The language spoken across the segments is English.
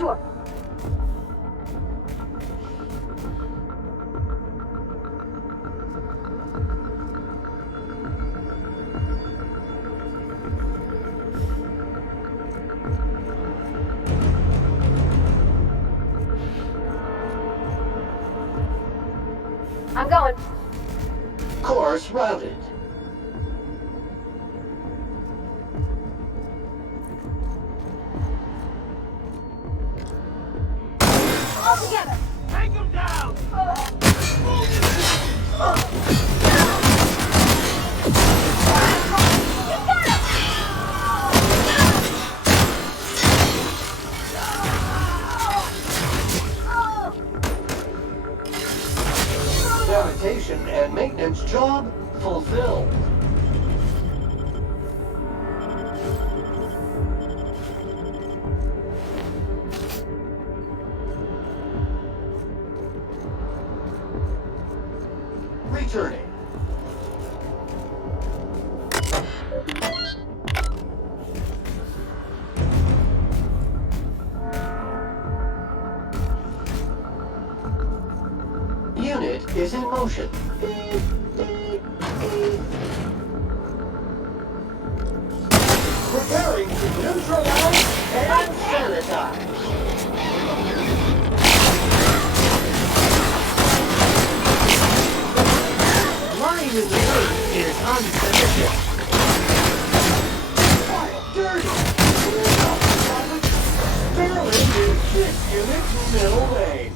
Sure. I'm going. Course routed. All together. Take him down! Sanitation and maintenance job fulfilled. Returning. Unit is in motion. Preparing to neutralize and sanitize. Lying in the dirt is unsanitary. Quiet, dirty. Barely is this unit's middle lane.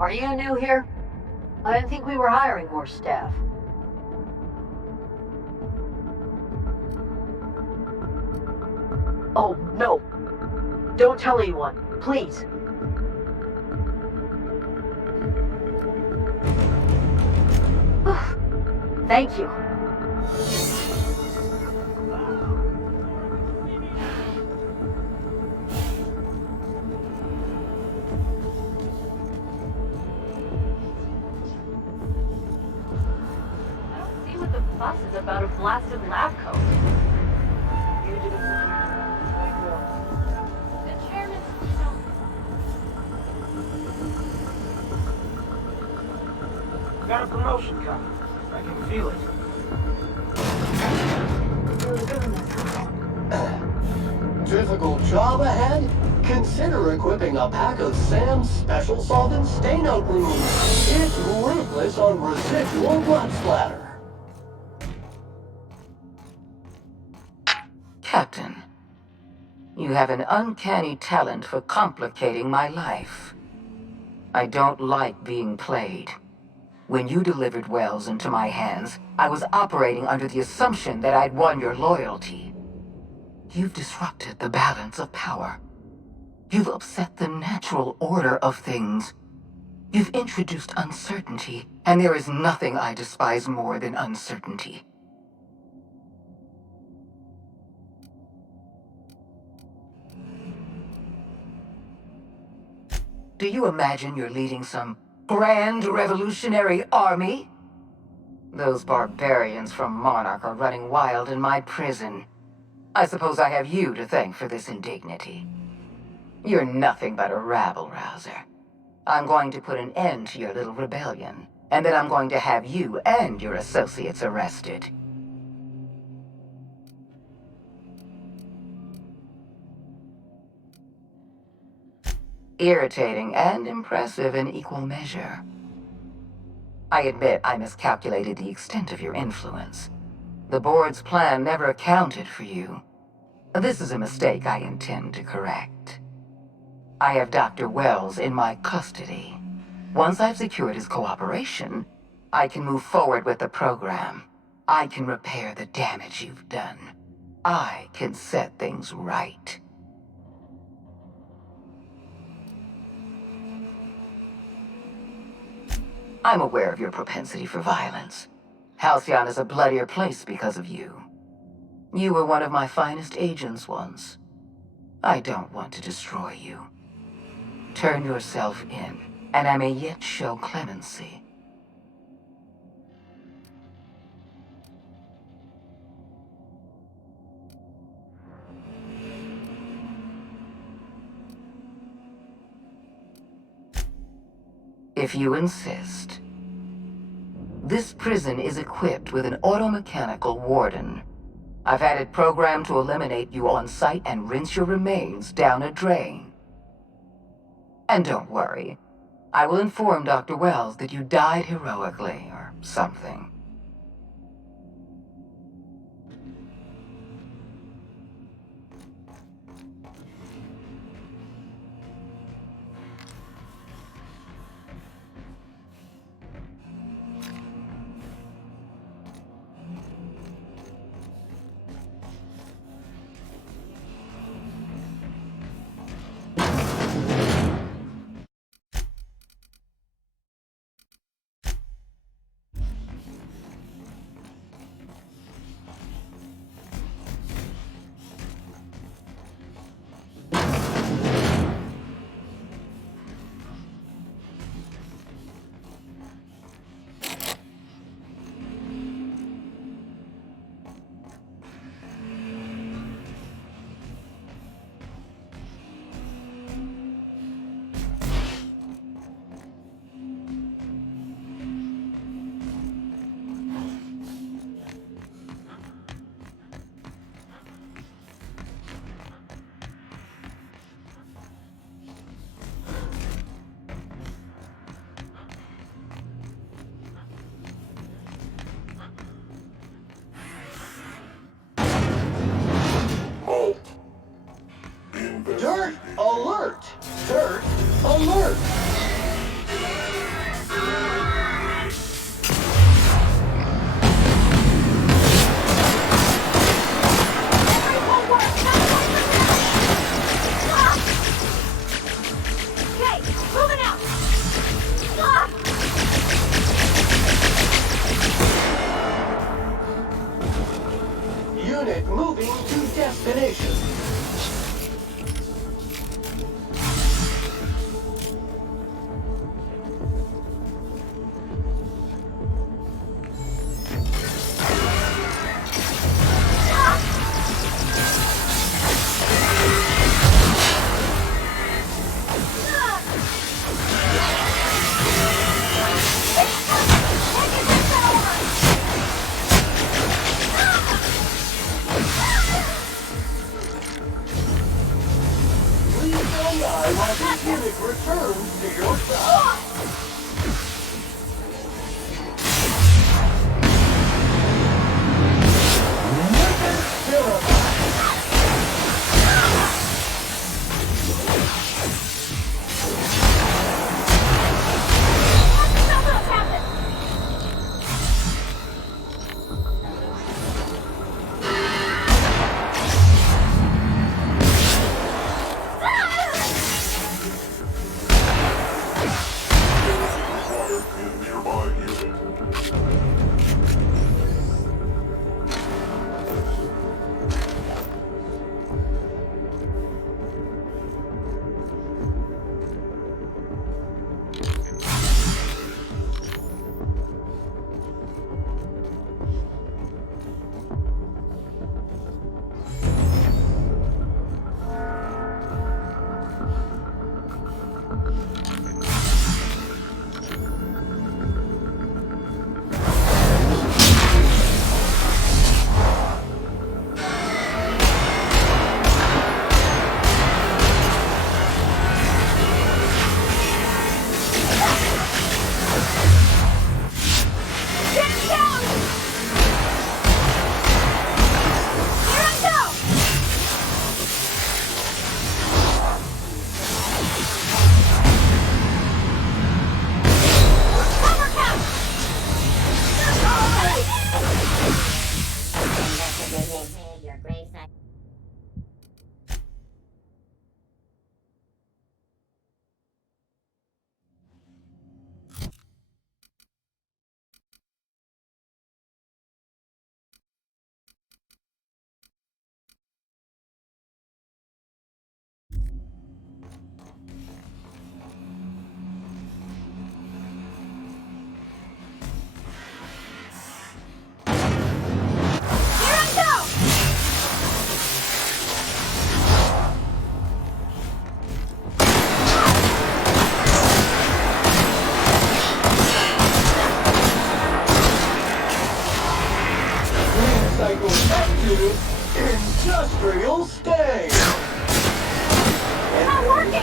Are you new here? I didn't think we were hiring more staff. Oh, no. Don't tell anyone, please. Thank you. fusses about a blasted lab coat. You did it for The chairman's, Got a promotion coming. I can feel it. really doing this. Difficult job ahead? Consider equipping a pack of Sam's special solvent stain-out remover. It's ruthless on residual blood splatter. Captain, you have an uncanny talent for complicating my life. I don't like being played. When you delivered Wells into my hands, I was operating under the assumption that I'd won your loyalty. You've disrupted the balance of power. You've upset the natural order of things. You've introduced uncertainty, and there is nothing I despise more than uncertainty. Do you imagine you're leading some grand revolutionary army? Those barbarians from Monarch are running wild in my prison. I suppose I have you to thank for this indignity. You're nothing but a rabble-rouser. I'm going to put an end to your little rebellion, and then I'm going to have you and your associates arrested. Irritating and impressive in equal measure. I admit I miscalculated the extent of your influence. The board's plan never accounted for you. This is a mistake I intend to correct. I have Dr. Wells in my custody. Once I've secured his cooperation, I can move forward with the program. I can repair the damage you've done. I can set things right. I'm aware of your propensity for violence. Halcyon is a bloodier place because of you. You were one of my finest agents once. I don't want to destroy you. Turn yourself in, and I may yet show clemency. If you insist. This prison is equipped with an automechanical warden. I've had it programmed to eliminate you on sight and rinse your remains down a drain. And don't worry, I will inform Dr. Wells that you died heroically, or something. psychoactive industrial state. It's not working! You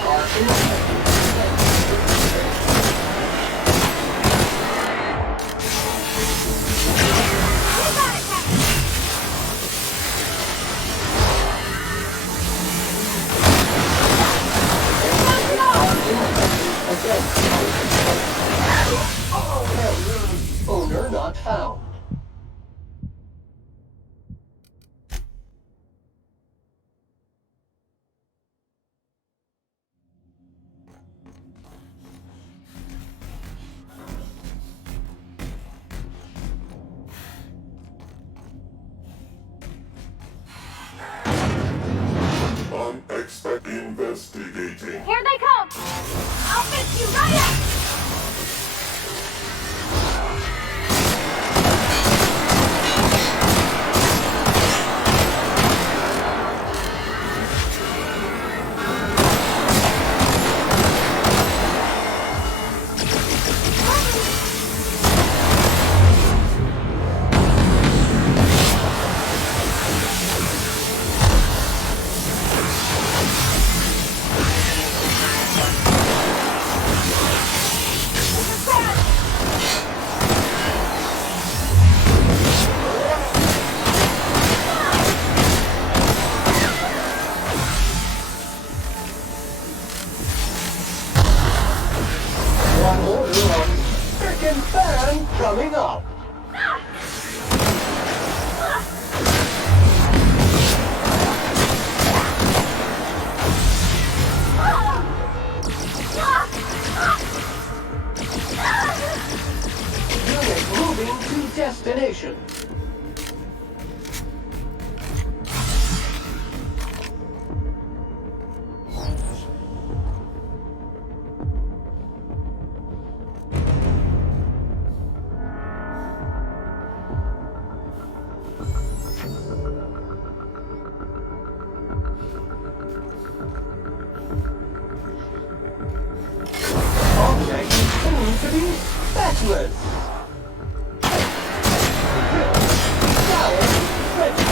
got it, Captain! Owner not found. Unexpected investigating. Here they come! I'll fix you right up! One order of frickin' fan coming up. Unit moving to destination. Object seems to be specialist. Tower ready.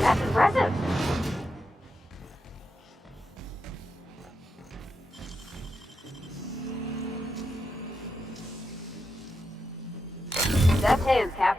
that's impressive. Deft hands, Cap.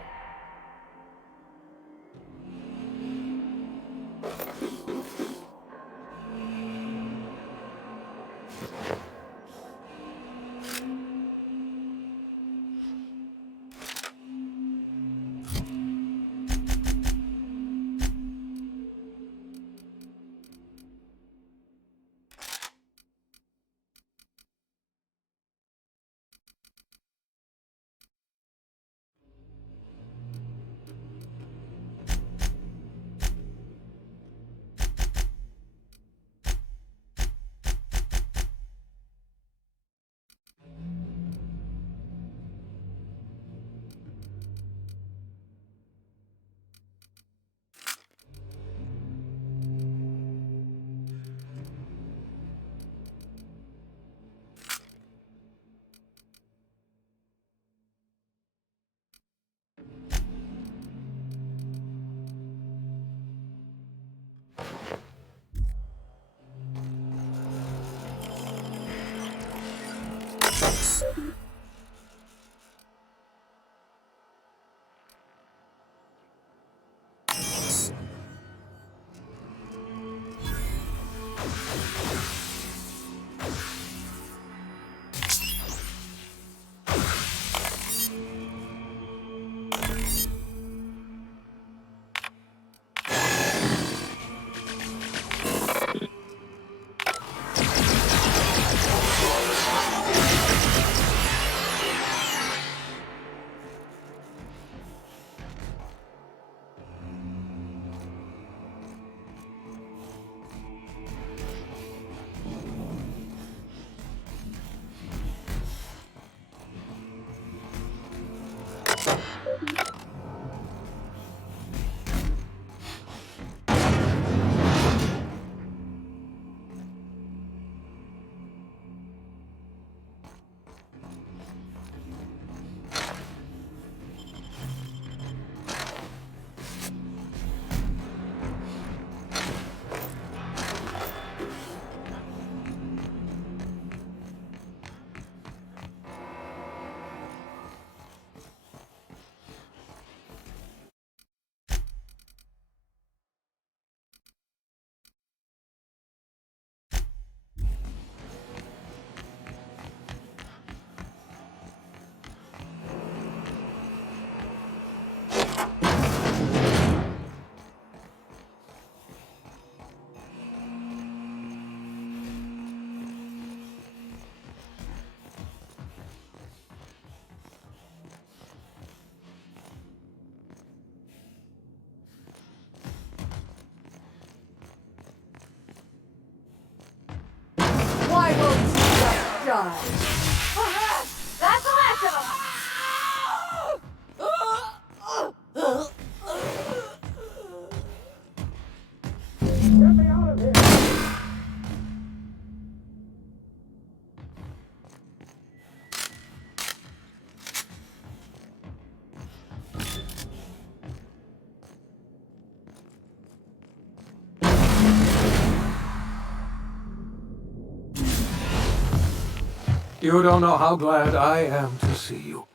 Why won't you just die? That's the last of them! Get me out of here! You don't know how glad I am to see you.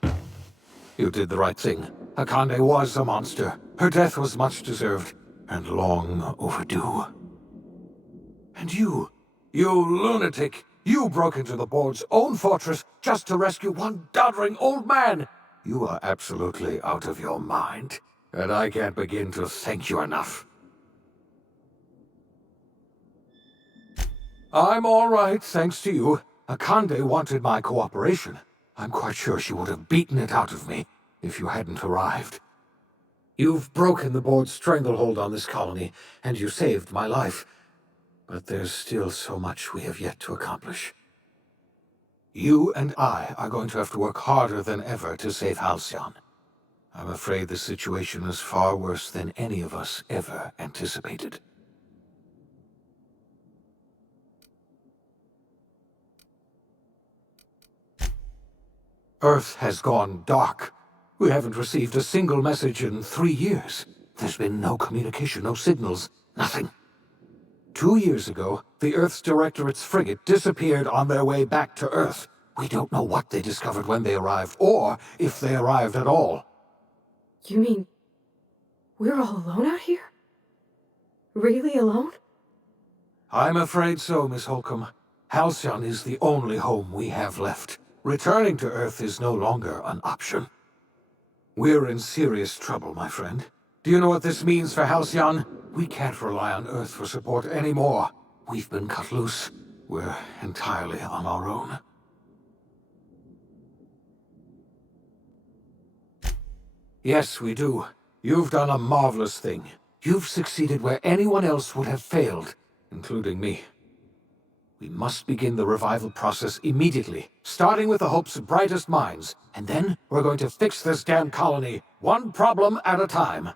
You did the right thing. Akande was a monster. Her death was much deserved, and long overdue. And you lunatic, you broke into the board's own fortress just to rescue one doddering old man! You are absolutely out of your mind, and I can't begin to thank you enough. I'm all right, thanks to you. Akande wanted my cooperation. I'm quite sure she would have beaten it out of me if you hadn't arrived. You've broken the board's stranglehold on this colony, and you saved my life. But there's still so much we have yet to accomplish. You and I are going to have to work harder than ever to save Halcyon. I'm afraid the situation is far worse than any of us ever anticipated. Earth has gone dark. We haven't received a single message in 3 years. There's been no communication, no signals, nothing. 2 years ago, the Earth's Directorate's frigate disappeared on their way back to Earth. We don't know what they discovered when they arrived, or if they arrived at all. You mean we're all alone out here? Really alone? I'm afraid so, Miss Holcomb. Halcyon is the only home we have left. Returning to Earth is no longer an option. We're in serious trouble, my friend. Do you know what this means for Halcyon? We can't rely on Earth for support anymore. We've been cut loose. We're entirely on our own. Yes, we do. You've done a marvelous thing. You've succeeded where anyone else would have failed, including me. We must begin the revival process immediately, starting with the Hope's brightest minds, and then we're going to fix this damn colony, one problem at a time.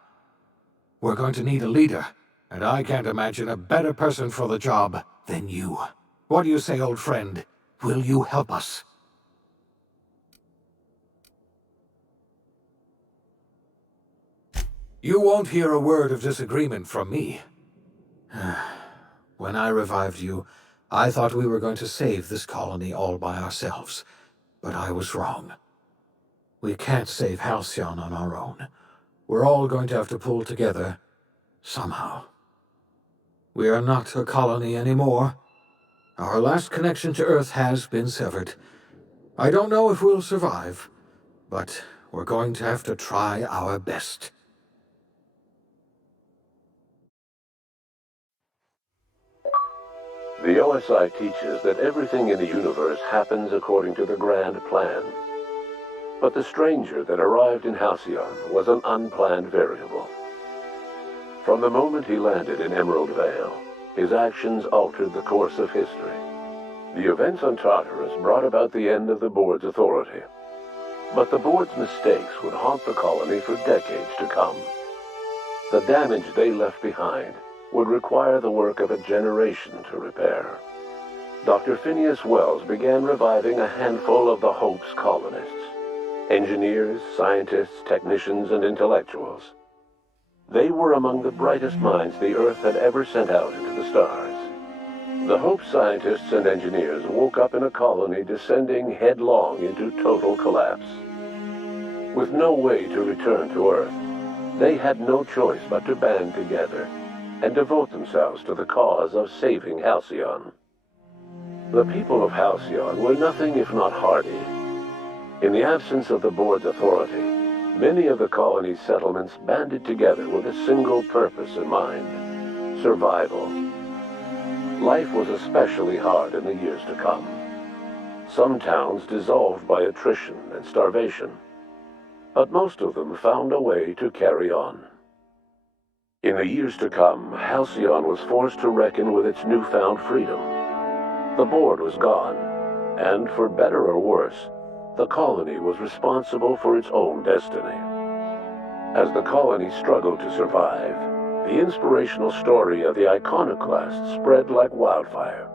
We're going to need a leader, and I can't imagine a better person for the job than you. What do you say, old friend? Will you help us? You won't hear a word of disagreement from me. When I revived you, I thought we were going to save this colony all by ourselves, but I was wrong. We can't save Halcyon on our own. We're all going to have to pull together, somehow. We are not a colony anymore. Our last connection to Earth has been severed. I don't know if we'll survive, but we're going to have to try our best. The OSI teaches that everything in the universe happens according to the grand plan. But the stranger that arrived in Halcyon was an unplanned variable. From the moment he landed in Emerald Vale, his actions altered the course of history. The events on Tartarus brought about the end of the board's authority. But the board's mistakes would haunt the colony for decades to come. The damage they left behind would require the work of a generation to repair. Dr. Phineas Wells began reviving a handful of the Hope's colonists. Engineers, scientists, technicians, and intellectuals. They were among the brightest minds the Earth had ever sent out into the stars. The Hope scientists and engineers woke up in a colony descending headlong into total collapse. With no way to return to Earth, they had no choice but to band together and devote themselves to the cause of saving Halcyon. The people of Halcyon were nothing if not hardy. In the absence of the board's authority, many of the colony's settlements banded together with a single purpose in mind: survival. Life was especially hard in the years to come. Some towns dissolved by attrition and starvation, but most of them found a way to carry on. In the years to come, Halcyon was forced to reckon with its newfound freedom. The board was gone, and for better or worse, the colony was responsible for its own destiny. As the colony struggled to survive, the inspirational story of the iconoclast spread like wildfire.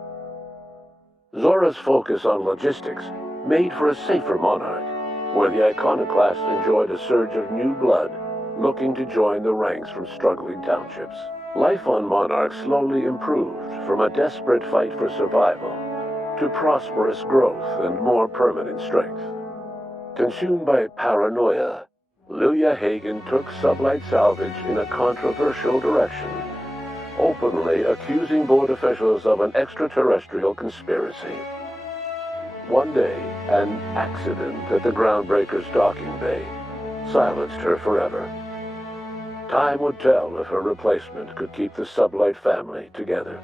Zora's focus on logistics made for a safer monarch, where the iconoclast enjoyed a surge of new blood looking to join the ranks from struggling townships. Life on Monarch slowly improved from a desperate fight for survival to prosperous growth and more permanent strength. Consumed by paranoia, Lilia Hagen took Sublight Salvage in a controversial direction, openly accusing board officials of an extraterrestrial conspiracy. One day, an accident at the Groundbreaker's docking bay silenced her forever. Time would tell if her replacement could keep the Sublight family together.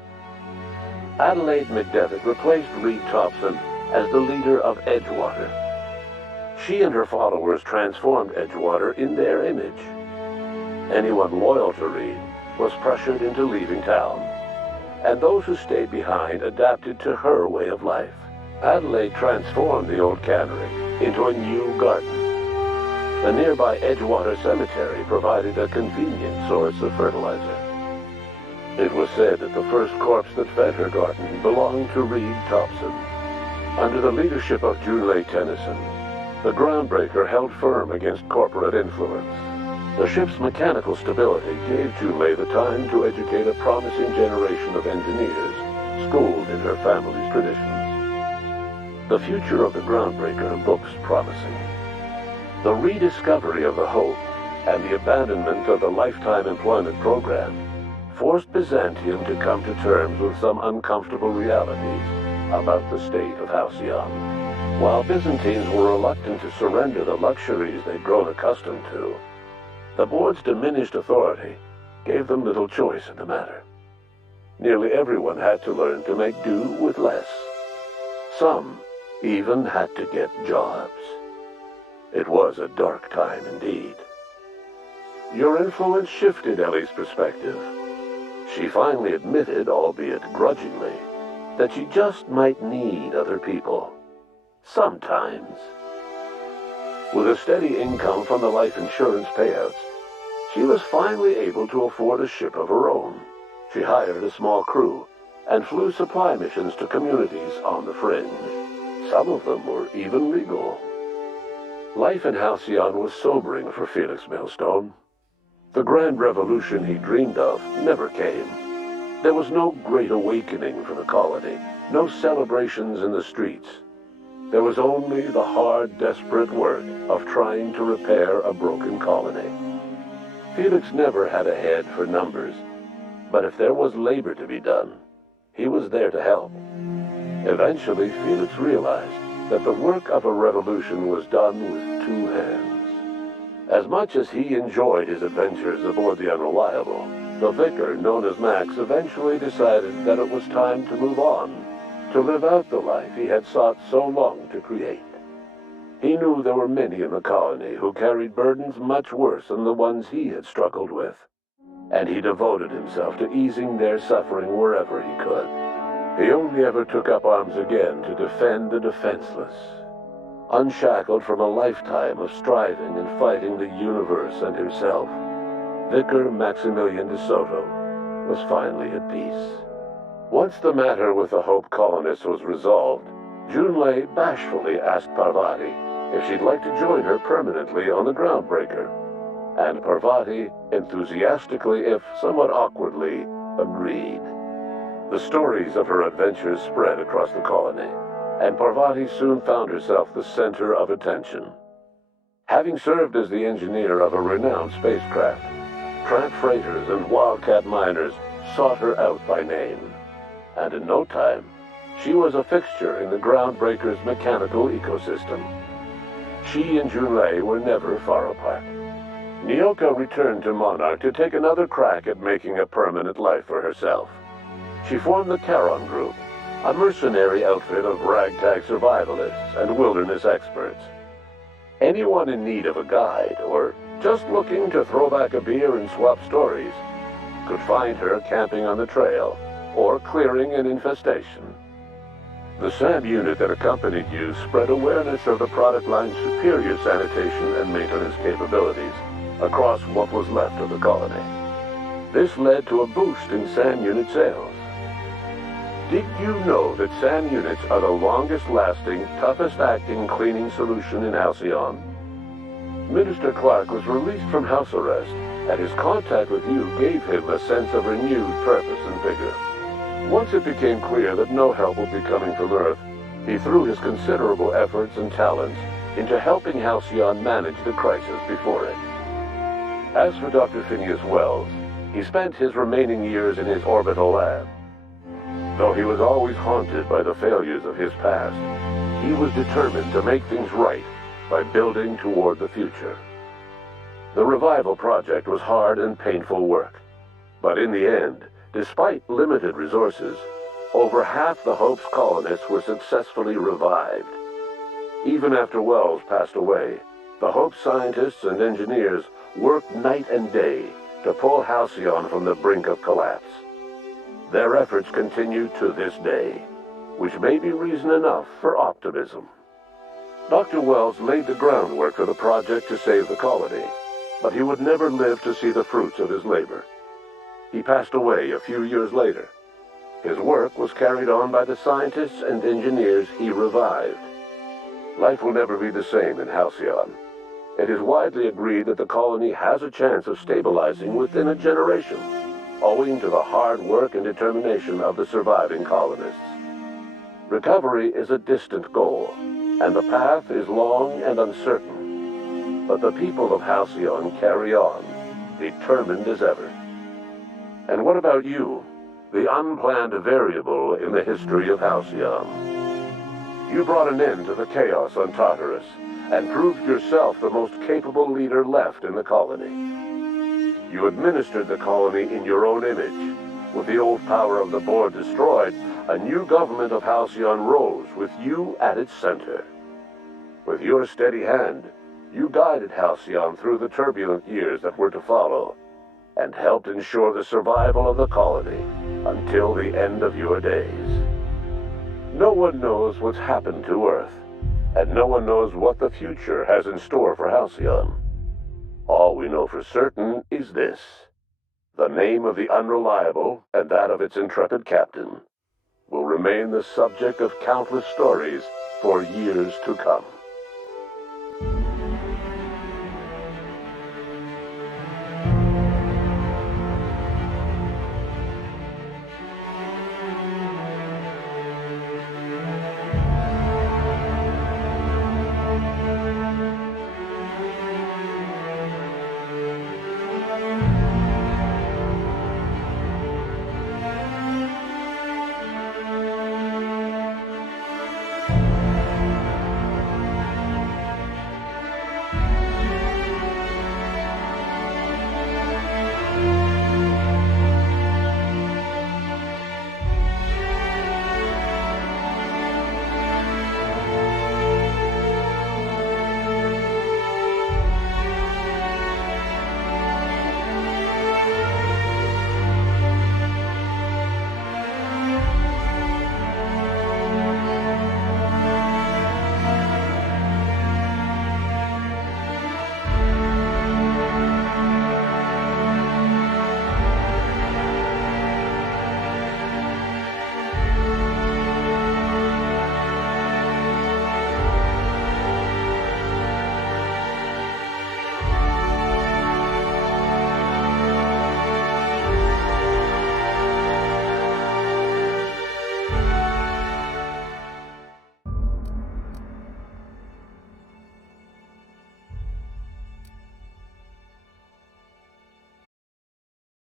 Adelaide McDevitt replaced Reed Thompson as the leader of Edgewater. She and her followers transformed Edgewater in their image. Anyone loyal to Reed was pressured into leaving town, and those who stayed behind adapted to her way of life. Adelaide transformed the old cannery into a new garden. The nearby Edgewater Cemetery provided a convenient source of fertilizer. It was said that the first corpse that fed her garden belonged to Reed Thompson. Under the leadership of Junlei Tennyson, the Groundbreaker held firm against corporate influence. The ship's mechanical stability gave Junlei the time to educate a promising generation of engineers, schooled in her family's traditions. The future of the Groundbreaker looks promising. The rediscovery of the Hope and the abandonment of the lifetime employment program forced Byzantium to come to terms with some uncomfortable realities about the state of Halcyon. While Byzantines were reluctant to surrender the luxuries they'd grown accustomed to, the board's diminished authority gave them little choice in the matter. Nearly everyone had to learn to make do with less. Some even had to get jobs. It was a dark time indeed. Your influence shifted Ellie's perspective. She finally admitted, albeit grudgingly, that she just might need other people. Sometimes. With a steady income from the life insurance payouts, she was finally able to afford a ship of her own. She hired a small crew and flew supply missions to communities on the fringe. Some of them were even legal. Life in Halcyon was sobering for Felix Millstone. The grand revolution he dreamed of never came. There was no great awakening for the colony, no celebrations in the streets. There was only the hard, desperate work of trying to repair a broken colony. Felix never had a head for numbers, but if there was labor to be done, he was there to help. Eventually, Felix realized that the work of a revolution was done with two hands. As much as he enjoyed his adventures aboard the Unreliable, the vicar, known as Max, eventually decided that it was time to move on, to live out the life he had sought so long to create. He knew there were many in the colony who carried burdens much worse than the ones he had struggled with, and he devoted himself to easing their suffering wherever he could. He only ever took up arms again to defend the defenseless. Unshackled from a lifetime of striving and fighting the universe and himself, Vicar Maximilian de Soto was finally at peace. Once the matter with the Hope colonists was resolved, Junlei bashfully asked Parvati if she'd like to join her permanently on the Groundbreaker, and Parvati enthusiastically, if somewhat awkwardly, agreed. The stories of her adventures spread across the colony, and Parvati soon found herself the center of attention. Having served as the engineer of a renowned spacecraft, tramp freighters and wildcat miners sought her out by name, and in no time, she was a fixture in the Groundbreaker's mechanical ecosystem. She and Junlei were never far apart. Nyoka returned to Monarch to take another crack at making a permanent life for herself. She formed the Charon Group, a mercenary outfit of ragtag survivalists and wilderness experts. Anyone in need of a guide, or just looking to throw back a beer and swap stories, could find her camping on the trail or clearing an infestation. The SAM unit that accompanied you spread awareness of the product line's superior sanitation and maintenance capabilities across what was left of the colony. This led to a boost in SAM unit sales. Did you know that SAM units are the longest-lasting, toughest-acting cleaning solution in Halcyon? Minister Clark was released from house arrest, and his contact with you gave him a sense of renewed purpose and vigor. Once it became clear that no help would be coming from Earth, he threw his considerable efforts and talents into helping Halcyon manage the crisis before it. As for Dr. Phineas Wells, he spent his remaining years in his orbital lab. Though he was always haunted by the failures of his past, he was determined to make things right by building toward the future. The revival project was hard and painful work, but in the end, despite limited resources, over half the Hope's colonists were successfully revived. Even after Wells passed away, the Hope scientists and engineers worked night and day to pull Halcyon from the brink of collapse. Their efforts continue to this day, which may be reason enough for optimism. Dr. Wells laid the groundwork for the project to save the colony, but he would never live to see the fruits of his labor. He passed away a few years later. His work was carried on by the scientists and engineers he revived. Life will never be the same in Halcyon. It is widely agreed that the colony has a chance of stabilizing within a generation, owing to the hard work and determination of the surviving colonists. Recovery is a distant goal, and the path is long and uncertain. But the people of Halcyon carry on, determined as ever. And what about you, the unplanned variable in the history of Halcyon? You brought an end to the chaos on Tartarus, and proved yourself the most capable leader left in the colony. You administered the colony in your own image. With the old power of the board destroyed, a new government of Halcyon rose with you at its center. With your steady hand, you guided Halcyon through the turbulent years that were to follow, and helped ensure the survival of the colony until the end of your days. No one knows what's happened to Earth, and no one knows what the future has in store for Halcyon. All we know for certain is this: the name of the Unreliable and that of its intrepid captain will remain the subject of countless stories for years to come.